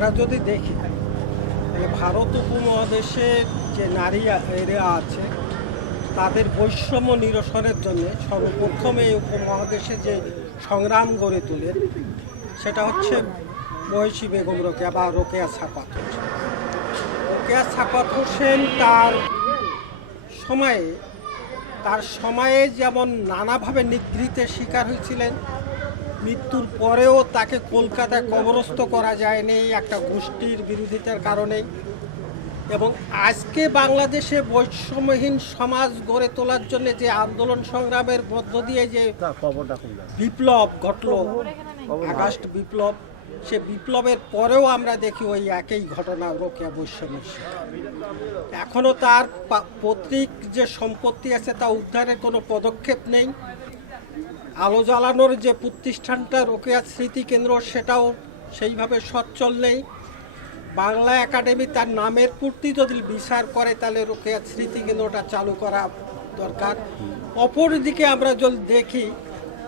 আমরা যদি দেখি ভারত উপমহাদেশের যে নারী এরা আছে, তাদের বৈষম্য নিরসনের জন্য সর্বপ্রথম এই উপমহাদেশে যে সংগ্রাম গড়ে তোলেন সেটা হচ্ছে মহিষী বেগম রোকেয়া বা রোকেয়া সাকাত হোসেন রোকেয়া সাকাত হোসেন তার সময়ে তার সময়ে যেমন নানাভাবে নিগৃহীতের শিকার হয়েছিলেন মৃত্যুর পরেও তাকে কলকাতায় কবরস্থ করা যায়নি একটা গোষ্ঠীর বিরোধিতার কারণে। এবং আজকে বাংলাদেশে বৈষম্যহীন সমাজ গড়ে তোলার জন্য যে আন্দোলন সংগ্রামের মধ্য দিয়ে যে বিপ্লব ঘটল আগস্ট বিপ্লব সে বিপ্লবের পরেও আমরা দেখি ওই একই ঘটনা রোকেয়া বৈষম্যের শিকার। এখনও তার পা- পৈতৃক যে সম্পত্তি আছে তা উদ্ধারের কোনো পদক্ষেপ নেই। আলো জ্বালানোর যে প্রতিষ্ঠানটা রোকেয়া স্মৃতি কেন্দ্র সেটাও সেইভাবে সচ্ছল নেই। বাংলা একাডেমি তার নামের পূর্তি যদি বিচার করে, তাহলে রোকেয়া স্মৃতি কেন্দ্রটা চালু করা দরকার। অপরদিকে আমরা যদি দেখি,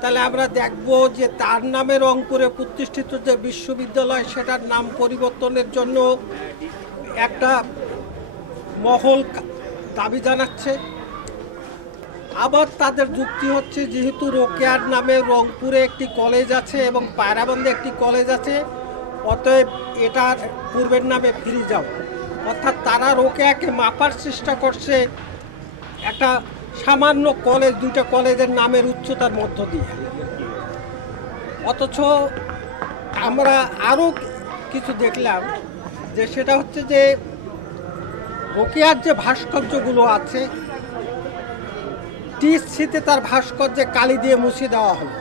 তাহলে আমরা দেখব যে তার নামে রংপুরে প্রতিষ্ঠিত যে বিশ্ববিদ্যালয়, সেটার নাম পরিবর্তনের জন্য একটা মহল দাবি জানাচ্ছে। আবার তাদের যুক্তি হচ্ছে যেহেতু রোকেয়ার নামে রংপুরে একটি কলেজ আছে এবং পায়রাবন্দে একটি কলেজ আছে, অতএব এটার পূর্বের নামে ফিরে যাও। অর্থাৎ তারা রোকেয়াকে মাপার চেষ্টা করছে একটা সামান্য কলেজ, দুইটা কলেজের নামের উচ্চতার মধ্য দিয়ে। অথচ আমরা আরও কিছু দেখলাম যে সেটা হচ্ছে যে রোকেয়ার যে ভাস্কর্যগুলো আছে টিএসসিতে তার ভাস্কর্যে কালি দিয়ে মুছে দেওয়া হলো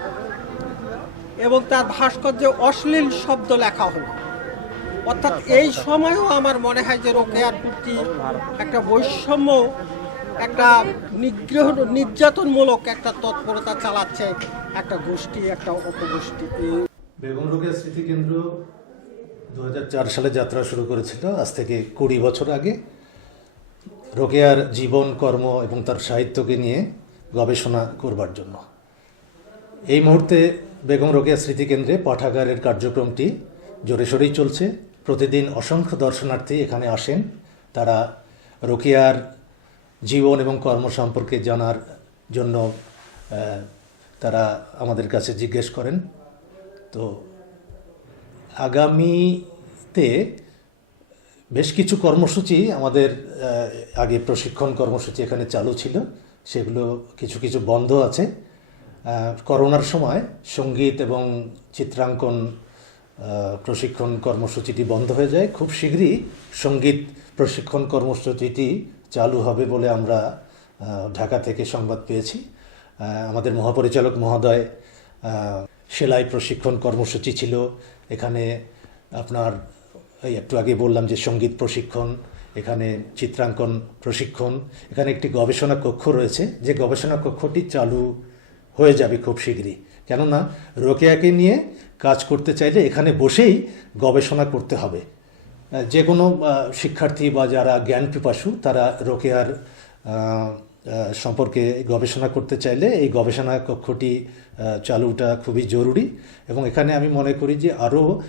এবং তার ভাস্কর্যে অশ্লীল শব্দ লেখা হলো। অর্থাৎ এই সময়ও আমার মনে হয় যে রোকেয়ার প্রতি একটা বৈষম্য, একটা নিগ্রহ, নির্যাতনমূলক একটা তৎপরতা চালাচ্ছে একটা গোষ্ঠী, একটা অপগোষ্ঠী। বেগম রোকেয়া স্মৃতি কেন্দ্র দু সালে যাত্রা শুরু করেছিল। আজ থেকে কুড়ি বছর আগে রোকেয়ার জীবন, কর্ম এবং তার সাহিত্যকে নিয়ে গবেষণা করবার জন্য। এই মুহূর্তে বেগম রোকেয়া স্মৃতিকেন্দ্রে পাঠাগারের কার্যক্রমটি জোরে সোরেই চলছে। প্রতিদিন অসংখ্য দর্শনার্থী এখানে আসেন। তারা রোকেয়ার জীবন এবং কর্ম সম্পর্কে জানার জন্য তারা আমাদের কাছে জিজ্ঞেস করেন। তো আগামীতে বেশ কিছু কর্মসূচি আমাদের আগে প্রশিক্ষণ কর্মসূচি এখানে চালু ছিল। সেগুলো কিছু কিছু বন্ধ আছে। করোনার সময় সংগীত এবং চিত্রাঙ্কন প্রশিক্ষণ কর্মসূচিটি বন্ধ হয়ে যায়। খুব শীঘ্রই সংগীত প্রশিক্ষণ কর্মসূচিটি চালু হবে বলে আমরা ঢাকা থেকে সংবাদ পেয়েছি। আমাদের মহাপরিচালক মহোদয় সেলাই প্রশিক্ষণ কর্মসূচি ছিল। এখানে আপনার একটু আগে বললাম যে সংগীত প্রশিক্ষণ এখানে চিত্রাঙ্কন, প্রশিক্ষণ, এখানে একটি গবেষণা কক্ষ রয়েছে। যে গবেষণা কক্ষটি চালু হয়ে যাবে খুব শীঘ্রই। কেননা রোকেয়াকে নিয়ে কাজ করতে চাইলে এখানে বসেই গবেষণা করতে হবে। যে কোনো শিক্ষার্থী বা যারা জ্ঞান পিপাসু, তারা রোকেয়ার সম্পর্কে গবেষণা করতে চাইলে এই গবেষণা কক্ষটি চালুটা খুবই জরুরি। এবং এখানে আমি মনে করি যে আরও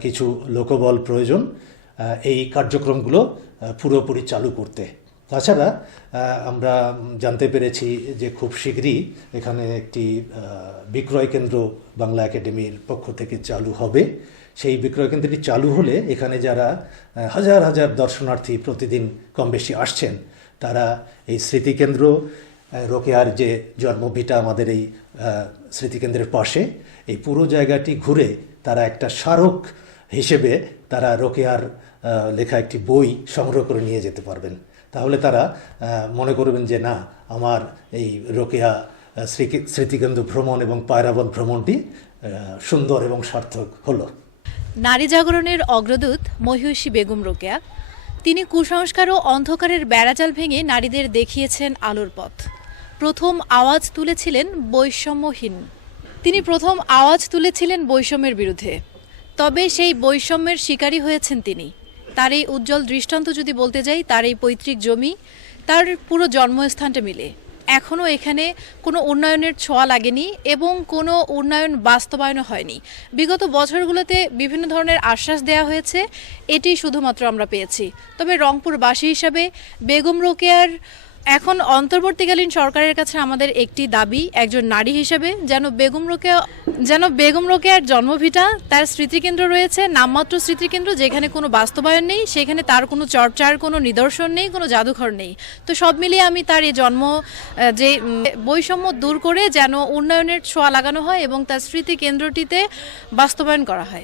কিছু লোকবল প্রয়োজন। এই কার্যক্রমগুলো পুরোপুরি চালু করতে। তাছাড়া আমরা জানতে পেরেছি যে খুব শীঘ্রই এখানে একটি বিক্রয় কেন্দ্র বাংলা একাডেমির পক্ষ থেকে চালু হবে। সেই বিক্রয় কেন্দ্রটি চালু হলে এখানে যারা হাজার হাজার দর্শনার্থী প্রতিদিন কম বেশি আসছেন, তারা এই স্মৃতিকেন্দ্র রোকেয়ার যে জন্মভিটা আমাদের এই স্মৃতিকেন্দ্রের পাশে, এই পুরো জায়গাটি ঘুরে তারা একটা স্মারক হিসেবে তারা রোকেয়ার লেখা একটি বই সংগ্রহ করে নিয়ে যেতে পারবেন। তাহলে তারা মনে করবেন যে, না, আমার এই রোকেয়া স্মৃতিকেন্দ্র ভ্রমণ এবং পায়রাবন ভ্রমণটি সুন্দর এবং সার্থক হলো। নারী জাগরণের অগ্রদূত মহিষী বেগম রোকেয়া, তিনি কুসংস্কার ও অন্ধকারের বেড়াজাল ভেঙে নারীদের দেখিয়েছেন আলোর পথ। প্রথম আওয়াজ তুলেছিলেন বৈষম্যহীন, তিনি প্রথম আওয়াজ তুলেছিলেন বৈষম্যের বিরুদ্ধে। তবে সেই বৈষম্যের শিকারী হয়েছেন তিনি। তার এই উজ্জ্বল দৃষ্টান্ত যদি বলতে যাই, তার এই পৈতৃক জমি, তার পুরো জন্মস্থানটা মিলে। এখনও এখানে কোনো উন্নয়নের ছোঁয়া লাগেনি এবং কোনো উন্নয়ন বাস্তবায়নও হয়নি। বিগত বছরগুলোতে বিভিন্ন ধরনের আশ্বাস দেওয়া হয়েছে, এটি শুধুমাত্র আমরা পেয়েছি। তবে রংপুরবাসী হিসাবে বেগম রোকেয়ার এখন অন্তর্বর্তীকালীন সরকারের কাছে আমাদের একটি দাবি, একজন নারী হিসেবে যেন বেগম রোকেয়া, যেন বেগম রোকেয়ার জন্মভিটা, তার স্মৃতিকেন্দ্র রয়েছে, নামমাত্র স্মৃতিকেন্দ্র যেখানে কোনো বাস্তবায়ন নেই, সেখানে তার কোনো চর্চার, কোনো নিদর্শন নেই, কোনো জাদুঘর নেই। তো সব মিলিয়ে আমি তার এই জন্ম যে বৈষম্য দূর করে যেন উন্নয়নের ছোঁয়া লাগানো হয় এবং তার স্মৃতিকেন্দ্রটিতে বাস্তবায়ন করা হয়।